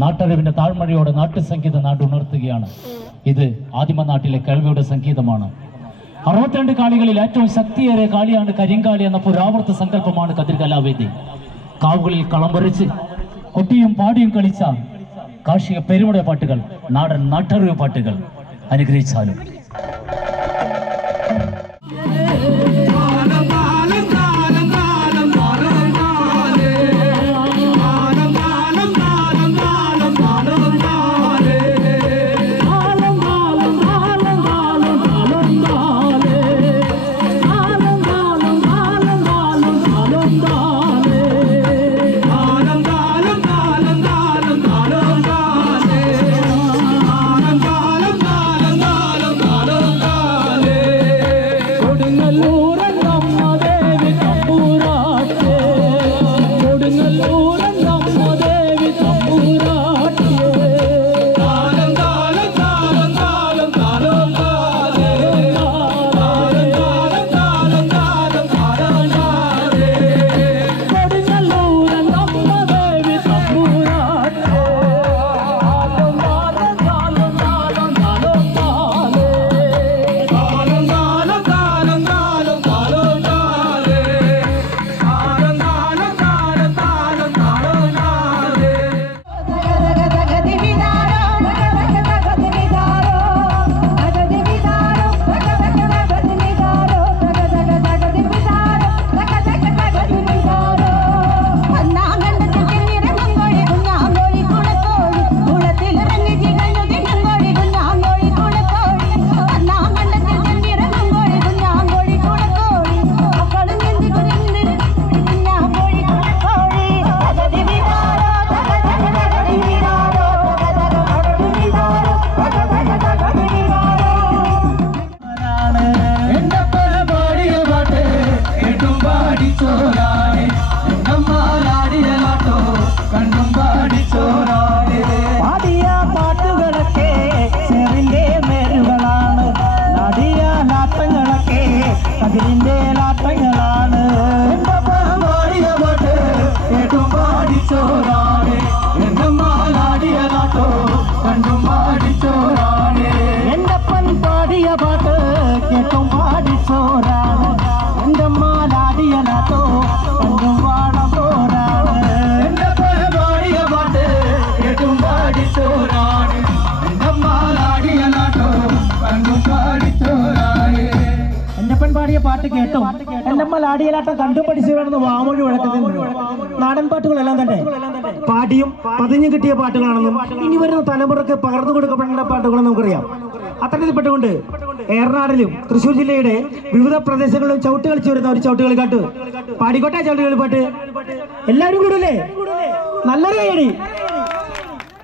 നാട്ടറിവിന്റെ താഴ്മഴയോടെ നാട്ടുസംഗീത നാടുണർത്തുകയാണ്. ഇത് ആദിമ നാട്ടിലെ കേൾവിയുടെ സംഗീതമാണ്. 62 കാളികളിൽ ഏറ്റവും ശക്തിയേറിയ കാളിയാണ് കരിങ്കാളി എന്ന പുരാവർത്ത സങ്കല്പമാണ് കതിർ കലാവേദി. കാവുകളിൽ കളം വരച്ച് കൊട്ടിയും പാടിയും കളിച്ച കാർഷിക പെരുമുട പാട്ടുകൾ, നാടൻ നാട്ടറിവ് പാട്ടുകൾ അനുഗ്രഹിച്ചാലും. പാട്ട് കേട്ടോ എൻ്റെമ്മ ലാടിയലാട്ടം കണ്ടു പഠിച്ചവരാണെന്ന് വാമൊഴി വഴക്കത്തിൽ നാടൻ പാട്ടുകളെല്ലാം തന്നെ പാടിയും പതിഞ്ഞു കിട്ടിയ പാട്ടുകളാണെന്നും ഇനി വരുന്ന തലമുറക്ക് പകർന്നു കൊടുക്കപ്പെടേണ്ട പാട്ടുകളെന്ന് നമുക്കറിയാം. അത്തരത്തിൽപ്പെട്ടുകൊണ്ട് ഏറനാടിലും തൃശ്ശൂർ ജില്ലയുടെ വിവിധ പ്രദേശങ്ങളിലും ചവിട്ട് കളിച്ചു വരുന്ന ഒരു ചവിട്ടുകളിക്കാട്ട് പാടിക്കോട്ടെ. ചവിട്ടുകളിപ്പാട്ട് എല്ലാവരും കൂടല്ലേ? നല്ലൊരു കൈയടി.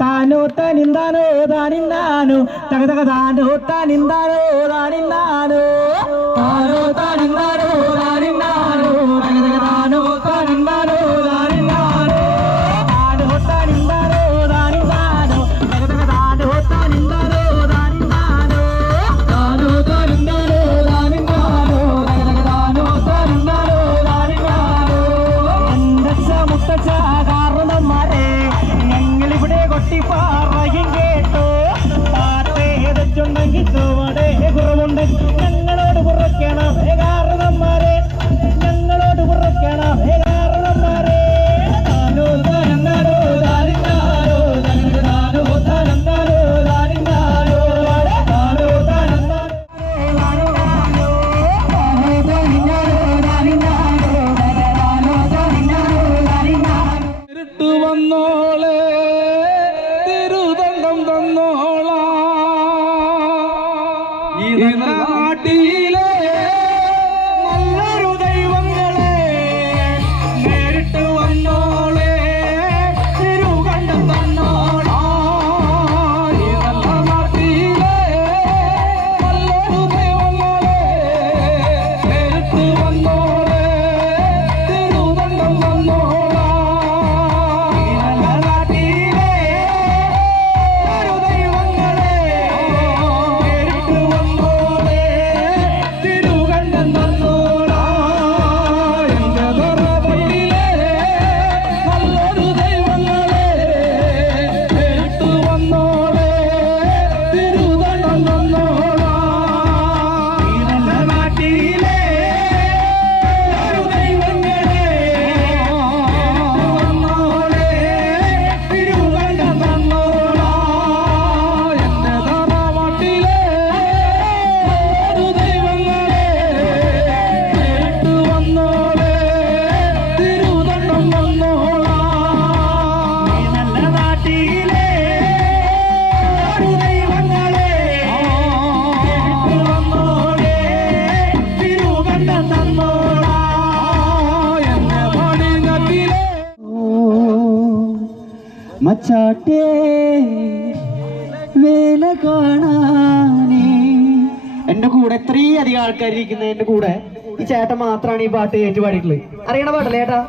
താനോ താനിന്താനോ താനിന്നാനോ തകതക താനോ താനിന്താനോ താനിന്നാനോ താനോ താനിന്താനോ താനിന്നാനോ തകതക താനോ താനിന്താനോ താനിന്നാനോ താനോ താനിന്താനോ താനിന്നാനോ തകതക താനോ താനിന്താനോ താനിന്നാനോ താനോ താനിന്താനോ താനിന്നാനോ തകതക താനോ താനിന്താനോ താനിന്നാനോ എന്തച്ച മുത്തച്ച കാരണന്മാരെ ഞങ്ങളിവിടെ കൊട്ടിപ്പാറയും കേട്ടോ. പാട്ടേതുണ്ടെങ്കിൽ ചുവടെ കുറവുണ്ട് ഞങ്ങളോട് കുറയ്ക്കണം കാരണന്മാരെ, ഞങ്ങളോട് കുറയ്ക്കണം കാരണന്മാരെ. താനോ താനോ താനിന്നാനോ താനോ താനോ താനിന്നാനോ താനോ താനോ വന്നോളെ തിരുദണ്ഡം തന്നോളാ നാട്ടിലെ നല്ലൊരു ദൈവങ്ങളെ നേരിട്ട് വന്നോളെ തിരുകണ്ഠം തന്നോളാ നാട്ടിലെ നല്ലൊരു ദൈവങ്ങളെ നേരിട്ട് വന്നോളെ തിരുദണ്ഡം തന്നോളാ നാട്ടിലെ മച്ചാട്ടേ വേല കാണാനേ. എന്റെ കൂടെ ഇത്രയും അധികം ആൾക്കാരിരിക്കുന്നത് എന്റെ കൂടെ ഈ ചേട്ടൻ മാത്രമാണ് ഈ പാട്ട് ഏറ്റു പാടിയിട്ടുള്ളത്. അറിയണ പാട്ടല്ലേ ചേട്ടാ?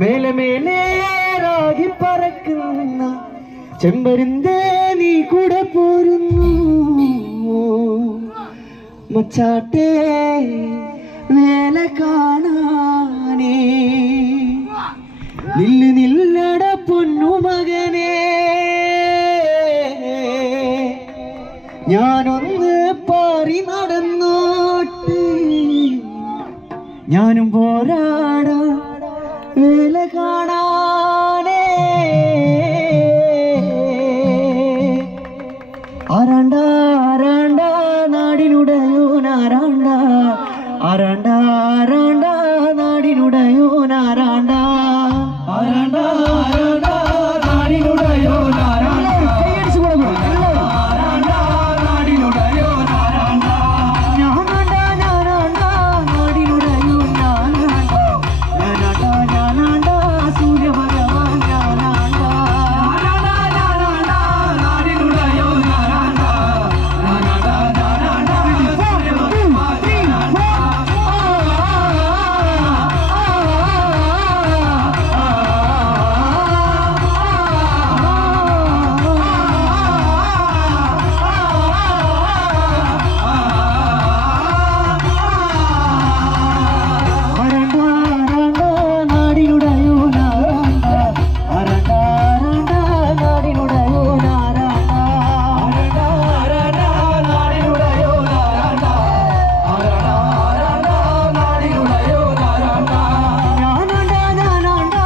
മേലെ മേലെ രാഗി പറക്കുന്ന ചെമ്പരുന്തേ നീ കൂടെ പോരുന്നു മച്ചാട്ടേ വേല കാണാനേ. നില്ല് നില്ലട പൊന്നു മകനേ ഞാനൊന്ന് പാറി നടന്നോട്ട് ഞാനും പോരാടാ വേല കാണാനേ. ആരാണ്ട ആരാണ്ട നാടിനുടയോനാരാണ്ട ആരാണ്ട ആരാണ്ട നാടിനുടയോനാരാണ്ട ആരാണ്ട ആരാണ്ട നാടിനുടയോനാരാണ്ട ആരാണ്ട നാടിനുടയോനാരാണ്ട ഞാനാണ്ട ഞാനാണ്ട നാടിനുടയോനാരാണ്ട ഞാനാണ്ട ഞാനാണ്ട സൂര്യഭഗവാൻ ഞാനാണ്ട ഞാനാണ്ട നാടിനുടയോനാരാണ്ട ഞാനാണ്ട ഞാനാണ്ട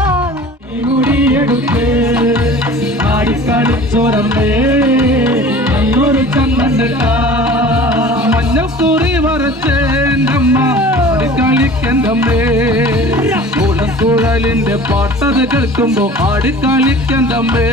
അന്നൊരു ചന്ദണ്ട മഞ്ഞപ്പൂറി വരച്ചേന്തമ്മ ആടിക്കളിക്കന്തമ്മേ കുഴലിന്റെ പാട്ടത് കേൾക്കുമ്പോ ആടിക്കളിക്കന്തമ്മേ